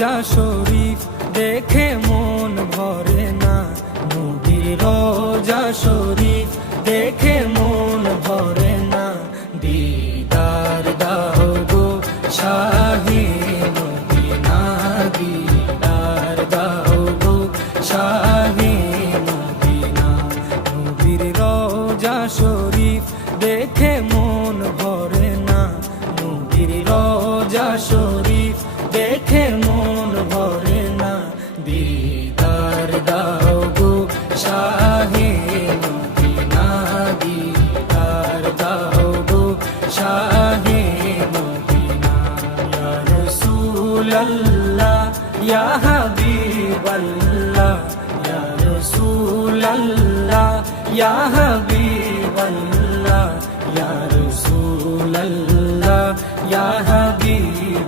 রোজা শরীফ দেখে মন ভরে না, নবীর রোজা শরীফ দেখে মন ভরে না। দিদার দাও গো শাহে মদিনা, দিদার দাও গো শাহে মদিনা। নবীর রোজা শরীফ দেখে মন ভরে না, নবীর রোজা শরীফ দেখে মন ভরে না। দিদার দাও গো শাহে মদিনা, দিদার দাও গো শাহে মদিনা। ইয়া রাসূলাল্লাহ ইয়া হাবিবাল্লাহ, ইয়া রাসূলাল্লাহ ইয়া হাবিবাল্লাহ, ইয়া রাসূলাল্লাহ ইয়া হাবিব